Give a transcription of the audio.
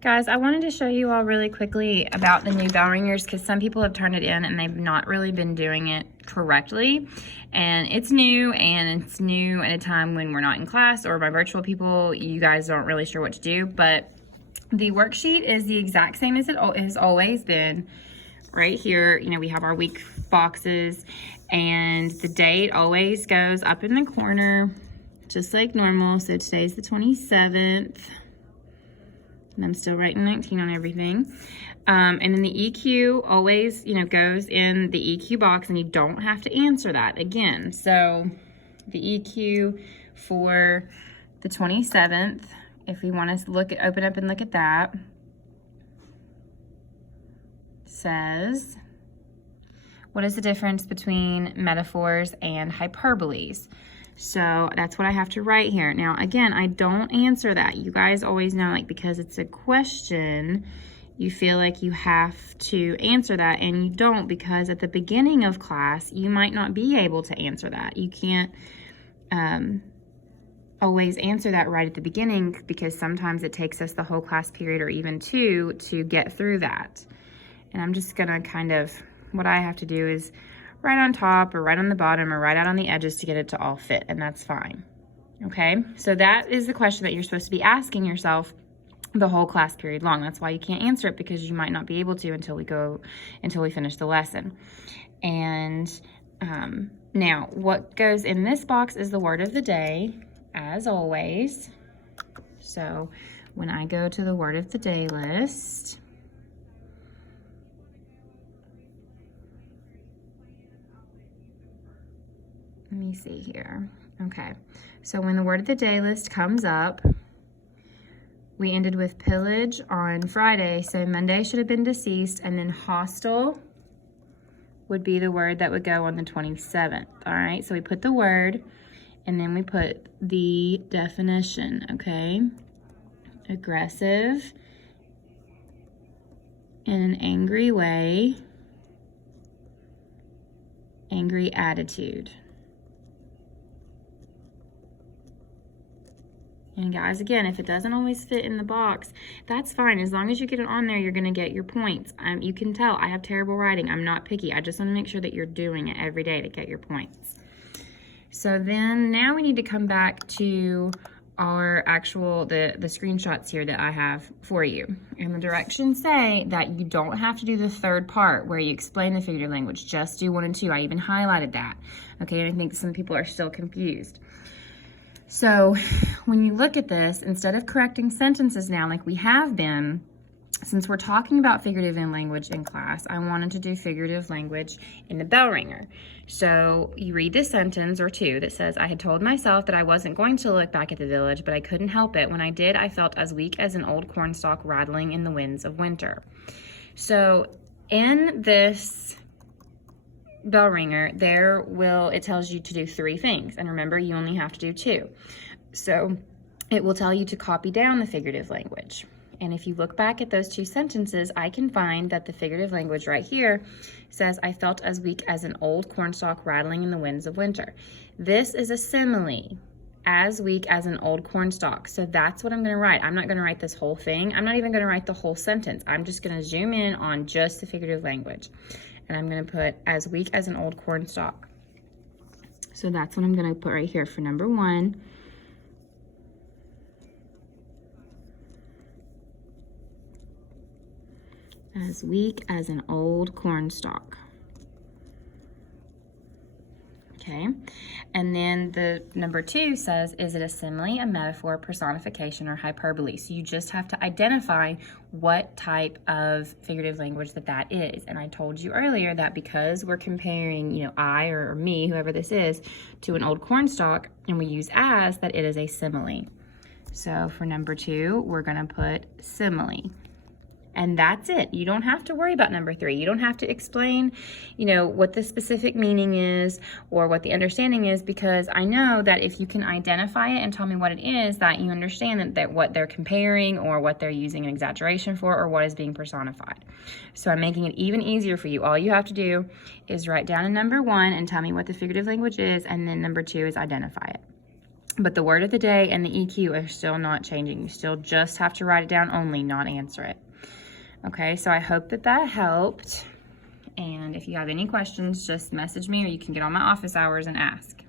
Guys, I wanted to show you all really quickly about the new Bellringers because some people have turned it in and they've not really been doing it correctly. And it's new at a time when we're not in class, or my virtual people, you guys aren't really sure what to do. But the worksheet is the exact same as it has always been. Right here, you know, we have our week boxes and the date always goes up in the corner just like normal. So today's the 27th. And I'm still writing 19 on everything. And then the EQ always, you know, goes in the EQ box and you don't have to answer that again. So the EQ for the 27th, if we want to open up and look at that, says, what is the difference between metaphors and hyperboles? So that's what I have to write here. Now, again, I don't answer that. You guys always know, like, because it's a question, you feel like you have to answer that, and you don't, because at the beginning of class, you might not be able to answer that. You can't always answer that right at the beginning, because sometimes it takes us the whole class period or even two to get through that. And I'm just gonna kind of, what I have to do is right on top or right on the bottom or right out on the edges to get it to all fit, and that's fine. Okay, so that is the question that you're supposed to be asking yourself the whole class period long. That's why you can't answer it, because you might not be able to until we finish the lesson. And now what goes in this box is the word of the day, as always. So when I go to the word of the day list, let me see here. Okay, so when the word of the day list comes up, we ended with pillage on Friday, so Monday should have been deceased, and then hostile would be the word that would go on the 27th. All right, so we put the word, and then we put the definition, okay? Aggressive in an angry way, angry attitude. And guys, again, if it doesn't always fit in the box, that's fine. As long as you get it on there, you're gonna get your points. You can tell I have terrible writing. I'm not picky. I just wanna make sure that you're doing it every day to get your points. So then now we need to come back to our actual, the screenshots here that I have for you. And the directions say that you don't have to do the third part where you explain the figurative language. Just do 1 and 2. I even highlighted that. Okay, and I think some people are still confused. So when you look at this, instead of correcting sentences now like we have been, since we're talking about figurative language in class, I wanted to do figurative language in the Bellringer. So you read this sentence or two that says, I had told myself that I wasn't going to look back at the village, but I couldn't help it. When I did, I felt as weak as an old cornstalk rattling in the winds of winter. So in this Bellringer, it tells you to do 3 things. And remember, you only have to do 2. So it will tell you to copy down the figurative language. And if you look back at those 2 sentences, I can find that the figurative language right here says, I felt as weak as an old cornstalk rattling in the winds of winter. This is a simile, as weak as an old cornstalk. So that's what I'm gonna write. I'm not gonna write this whole thing. I'm not even gonna write the whole sentence. I'm just gonna zoom in on just the figurative language. And I'm gonna put as weak as an old cornstalk. So that's what I'm gonna put right here for number 1. As weak as an old cornstalk. Okay, and then the number 2 says, is it a simile, a metaphor, personification, or hyperbole? So you just have to identify what type of figurative language that is. And I told you earlier that because we're comparing, you know, I or me, whoever this is, to an old cornstalk, and we use as, that it is a simile. So for number 2, we're gonna put simile. And that's it. You don't have to worry about number 3. You don't have to explain, you know, what the specific meaning is or what the understanding is, because I know that if you can identify it and tell me what it is, that you understand that what they're comparing or what they're using an exaggeration for or what is being personified. So I'm making it even easier for you. All you have to do is write down a number 1 and tell me what the figurative language is, and then number 2 is identify it. But the word of the day and the EQ are still not changing. You still just have to write it down only, not answer it. Okay, so I hope that that helped. And if you have any questions, just message me, or you can get on my office hours and ask.